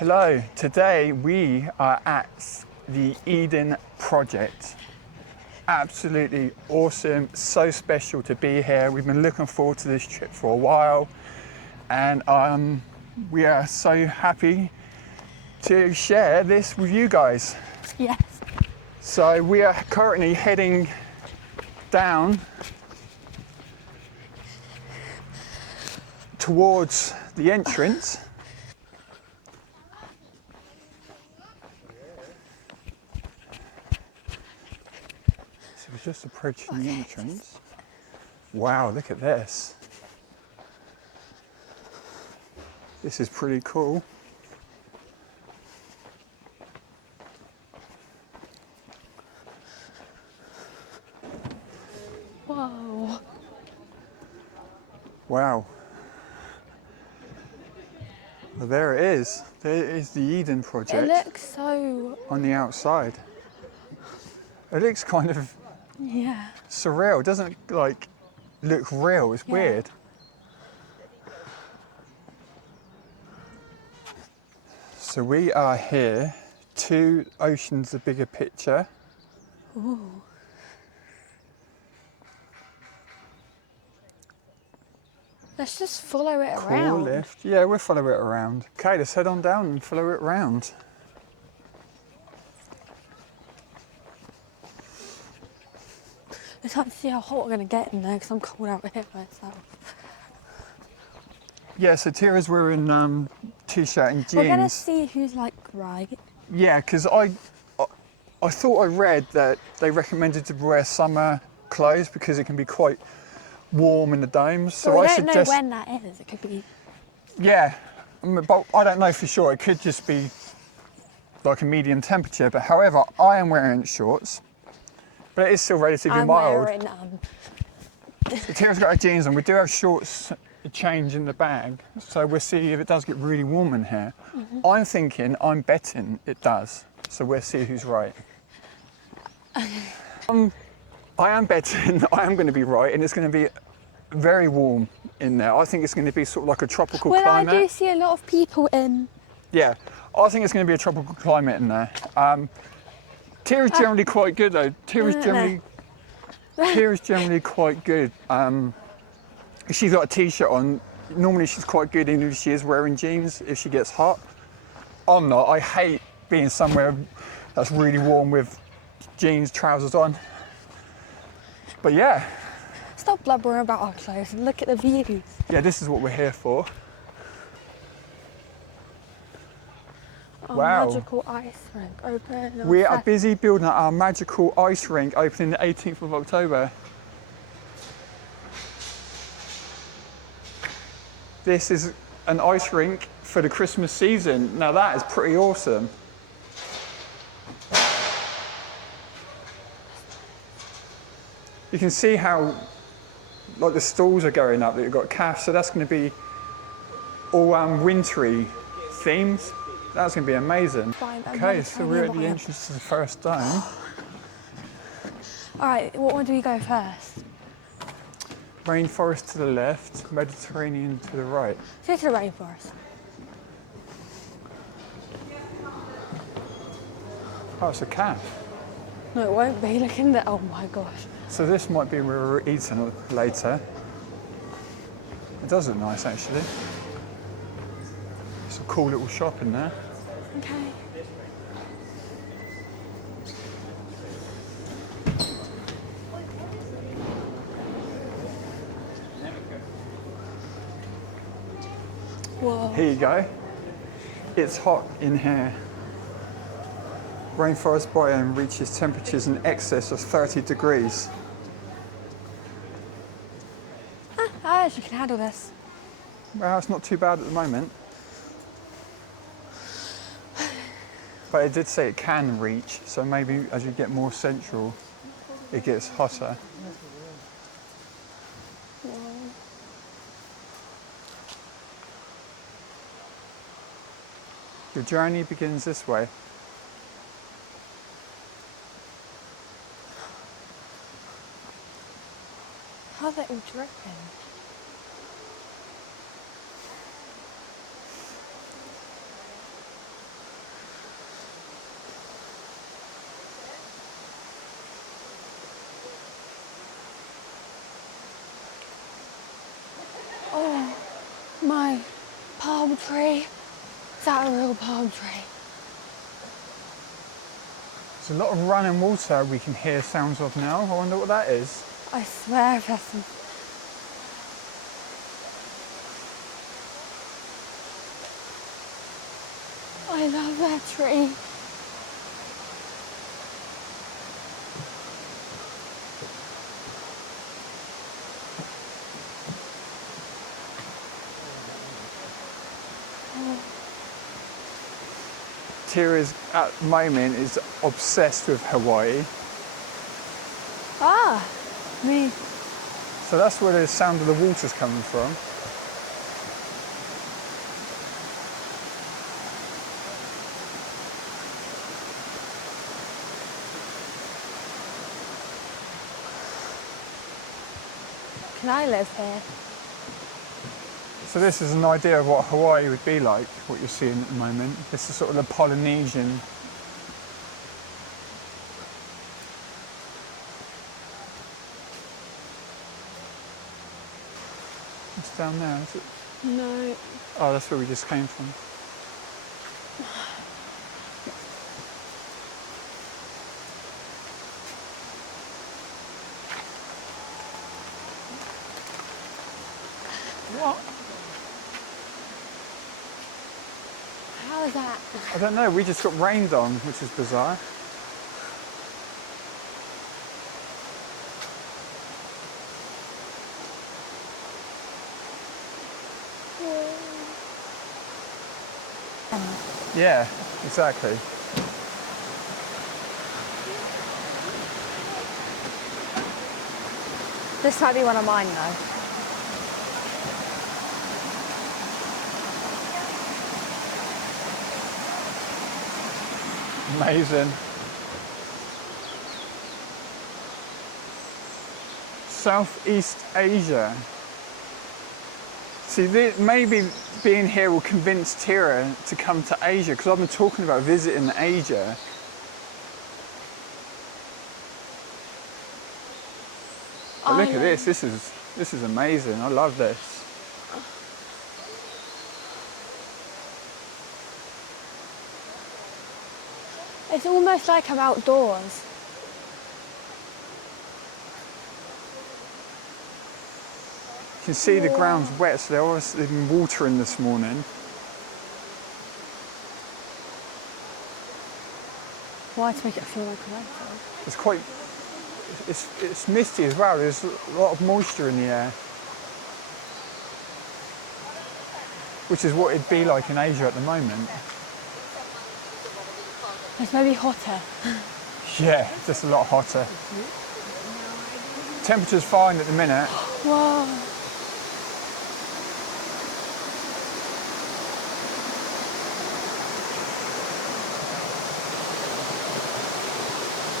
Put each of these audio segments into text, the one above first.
Hello, today we are at the Eden Project. Absolutely awesome, so special to be here. We've been looking forward to this trip for a while, and we are so happy to share this with you guys. Yes. So we are currently heading down towards the entrance. So we're just approaching the entrance. Wow, look at this. This is pretty cool. Whoa. Wow. Well, there it is. There is the Eden Project. It looks so... on the outside. It looks kind of surreal. It doesn't like look real. It's weird. So we are here. Two oceans, the bigger picture. Ooh. Let's just follow it Cool around. lift. Yeah, we'll follow it around. Okay, let's head on down and follow it around. It's hard to see how hot we're going to get in there because I'm cold out here myself. Yeah, so Tira's wearing t-shirt and jeans. We're going to see who's like right. Yeah, because I thought I read that they recommended to wear summer clothes because it can be quite warm in the domes. So well, we I don't know when that is. It could be... Yeah, but I don't know for sure. It could just be like a medium temperature. But however, I am wearing shorts, but it is still relatively mild. Wearing, So Tira's got her jeans on. We do have shorts change in the bag, so we'll see if it does get really warm in here. I'm betting it does. So we'll see who's right. I am betting I am going to be right, and it's going to be very warm in there. I think it's going to be sort of like a tropical climate. I do see a lot of people in. Yeah, I think it's going to be a tropical climate in there. Tira's generally quite good though. Tira's generally quite good. She's got a t-shirt on. Normally she's quite good even if she is wearing jeans if she gets hot. I'm not. I hate being somewhere that's really warm with jeans, trousers on. But yeah. Stop blubbering about our clothes and look at the views. Yeah, this is what we're here for. Our Wow. magical ice rink open. We are busy building our magical ice rink opening the 18th of October. This is an ice rink for the Christmas season. Now that is pretty awesome. You can see how like the stalls are going up that you've got calf, so that's going to be all wintry themes. That's going to be amazing. Okay, so we're at the entrance to the first dome. Alright, what one do we go first? Rainforest to the left, Mediterranean to the right. Let's go to the rainforest. Oh, it's a calf. No, it won't be. Look in there. Oh my gosh. So this might be where we're eating later. It does look nice actually. It's a cool little shop in there. Okay. Whoa. Here you go. It's hot in here. Rainforest biome reaches temperatures in excess of 30 degrees. I actually can handle this. Well, it's not too bad at the moment. But it did say it can reach, so maybe as you get more central, it gets hotter. Your journey begins this way. How's it all dripping? tree. Is that a real palm tree? There's a lot of running water we can hear sounds of now. I wonder what that is. I swear if that's some... I love that tree. Tira's at the moment is obsessed with Hawaii. Ah, me. So that's where the sound of the water's coming from. Can I live here? So this is an idea of what Hawaii would be like, what you're seeing at the moment. This is sort of the Polynesian. It's down there, is it? No. Oh, that's where we just came from. What? How is that? I don't know, we just got rained on, which is bizarre. Yeah, exactly. This might be one of mine though. Amazing. Southeast Asia. See, maybe being here will convince Tira to come to Asia, because I've been talking about visiting Asia. But look at this. This is amazing. I love this. It's almost like I'm outdoors. You can see the ground's wet, so there obviously been water in this morning. Why, to make it feel like a rainfall? It's quite, it's misty as well. There's a lot of moisture in the air, which is what it'd be like in Asia at the moment. It's maybe hotter. Yeah, just a lot hotter. Temperature's fine at the minute. Whoa.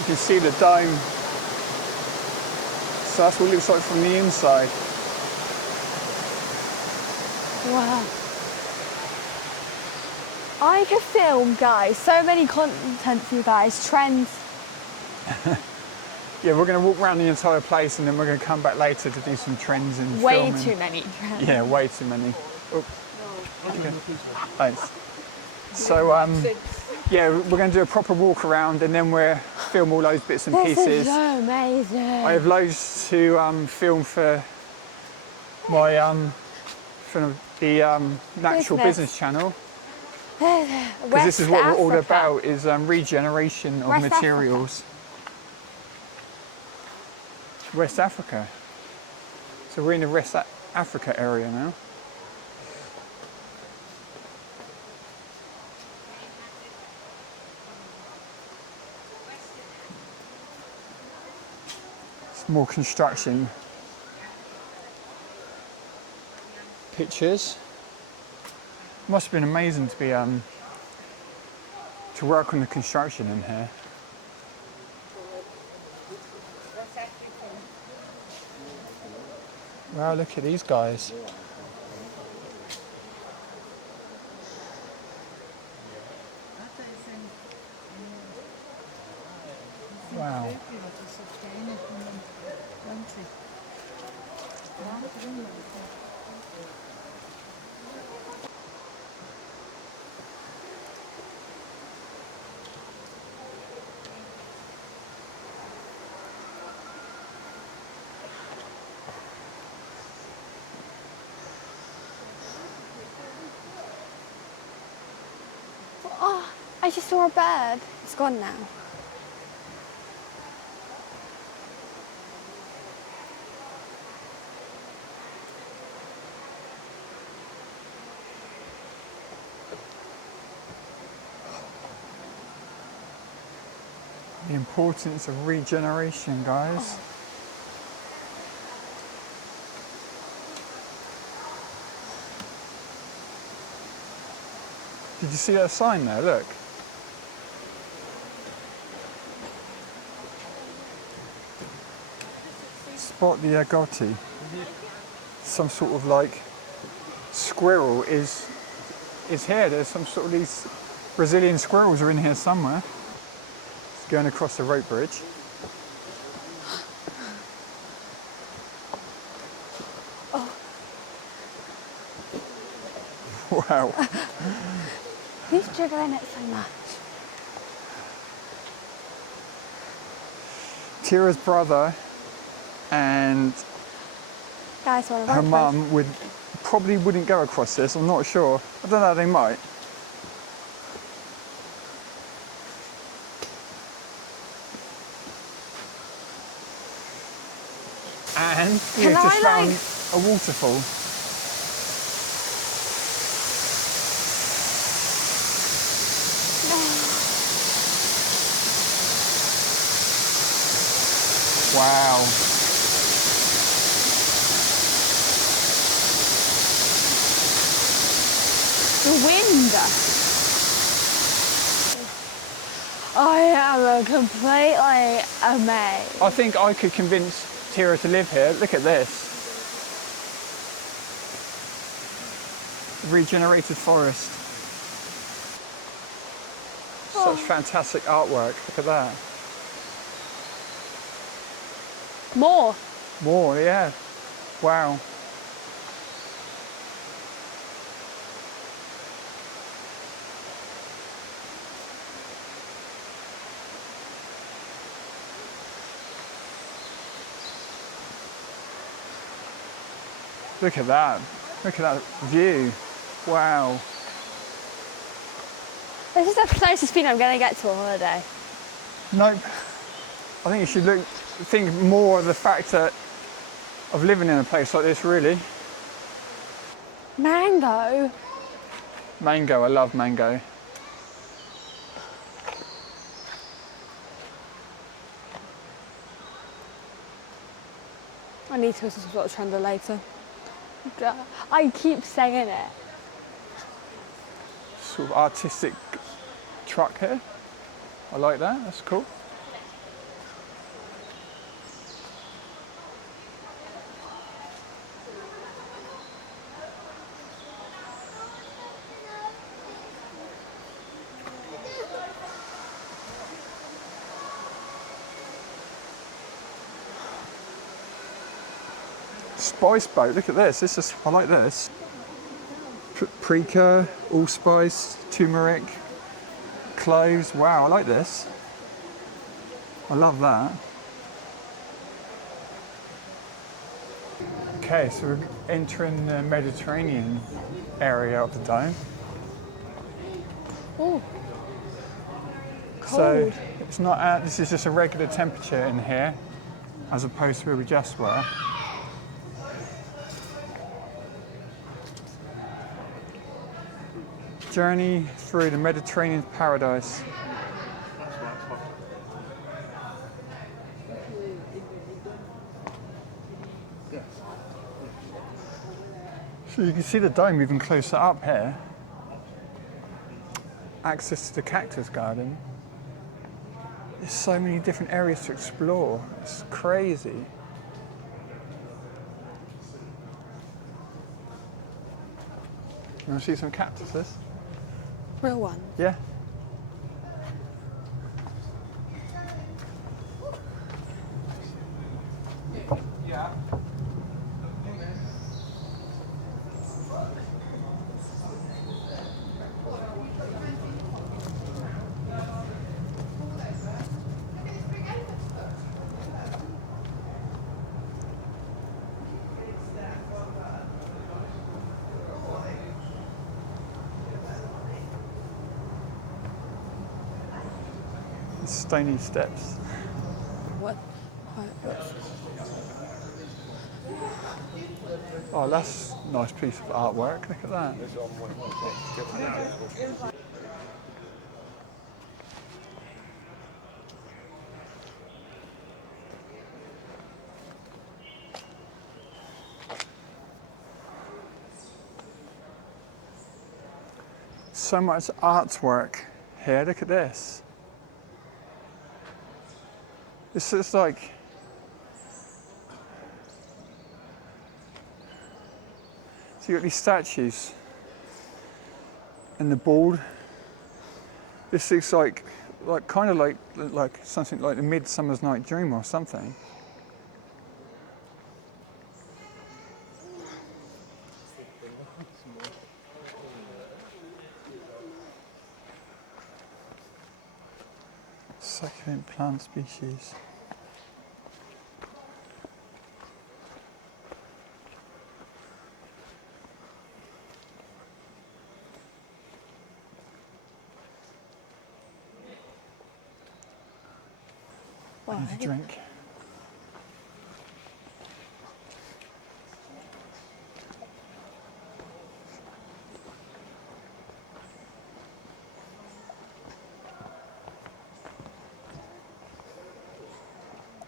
You can see the dome. So that's what it looks like from the inside. Wow. I could film, guys, so many content for you guys, trends. Yeah, we're going to walk around the entire place and then we're going to come back later to do some trends and Way filming. too many trends. Yeah, way too many. Oh. Okay. Thanks. So, yeah, we're going to do a proper walk around and then we'll film all those bits and This pieces. is so amazing. I have loads to film for my for the Natural Business channel. Because this is what we're all about, is regeneration of West materials. West Africa. So we're in the West Africa area now. It's more construction pictures. Must have been amazing to be to work on the construction in here. Wow, look at these guys. Wow. I just saw a bird. It's gone now. The importance of regeneration, guys. Oh. Did you see that sign there? Look. Spot the agouti. Some sort of like squirrel is here. There's some sort of these Brazilian squirrels are in here somewhere. It's going across the rope bridge. Oh. Wow. Who's jiggling it so much? Tira's brother and Guys, want to her mum probably wouldn't go across this. I'm not sure. I don't know. They might. And we've just found a waterfall. Wow. The wind. I am completely amazed. I think I could convince Tira to live here. Look at this. Regenerated forest. Such fantastic artwork. Look at that. More. More, yeah. Wow. Look at that. Look at that view. Wow. This is the closest thing I'm going to get to a holiday. Nope. I think you should think more of the factor of living in a place like this, really. Mango. Mango, I love mango. I need to go to some sort of trender later. I keep saying it. Sort of artistic truck here. I like that, that's cool. Spice boat, look at this. I like this. Paprika, allspice, turmeric, cloves. Wow, I like this. I love that. Okay, so we're entering the Mediterranean area of the dome. Oh, cold. So it's not. This is just a regular temperature in here, as opposed to where we just were. Journey through the Mediterranean paradise. So you can see the dome even closer up here. Access to the cactus garden. There's so many different areas to explore. It's crazy. You want to see some cactuses? Real one. Yeah. stony steps. What? What's Oh, that's a nice piece of artwork. Look at that. So much artwork here. Look at this. This is like so you got these statues and the board. This looks like kind of like something like the Midsummer's Night Dream or something. Succulent plant species. I need a drink.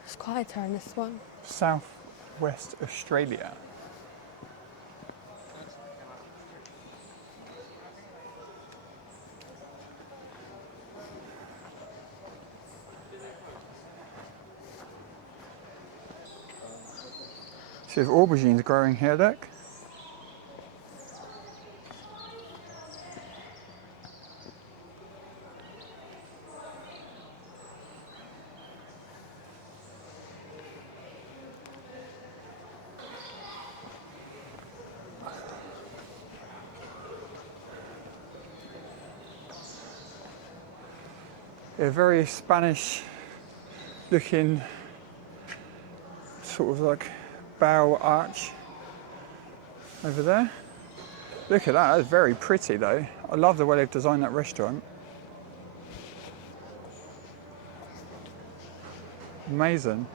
It's quieter in this one. Southwest Australia. So there's aubergines growing here, look. A very Spanish looking sort of like bow arch over there. Look at that, that's very pretty though. I love the way they've designed that restaurant. Amazing.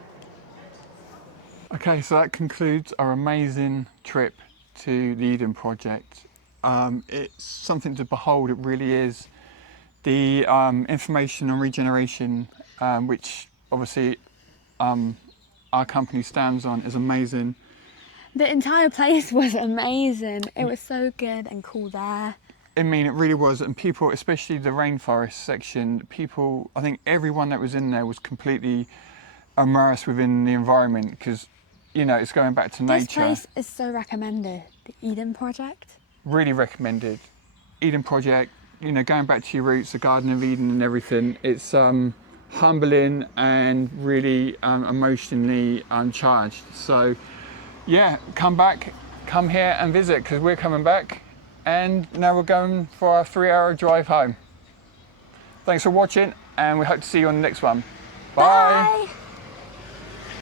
Okay, so that concludes our amazing trip to the Eden Project. It's something to behold, it really is. The information on regeneration, which obviously our company stands on, is amazing. The entire place was amazing. It was so good and cool there. I mean, it really was, and people, especially the rainforest section, people, I think everyone that was in there was completely immersed within the environment because, you know, it's going back to nature. This place is so recommended. The Eden Project. Really recommended. Eden Project, you know, going back to your roots, the Garden of Eden and everything. It's humbling and really emotionally charged. So, yeah, come back, come here and visit because we're coming back. And now we're going for our 3-hour drive home. Thanks for watching and we hope to see you on the next one. Bye.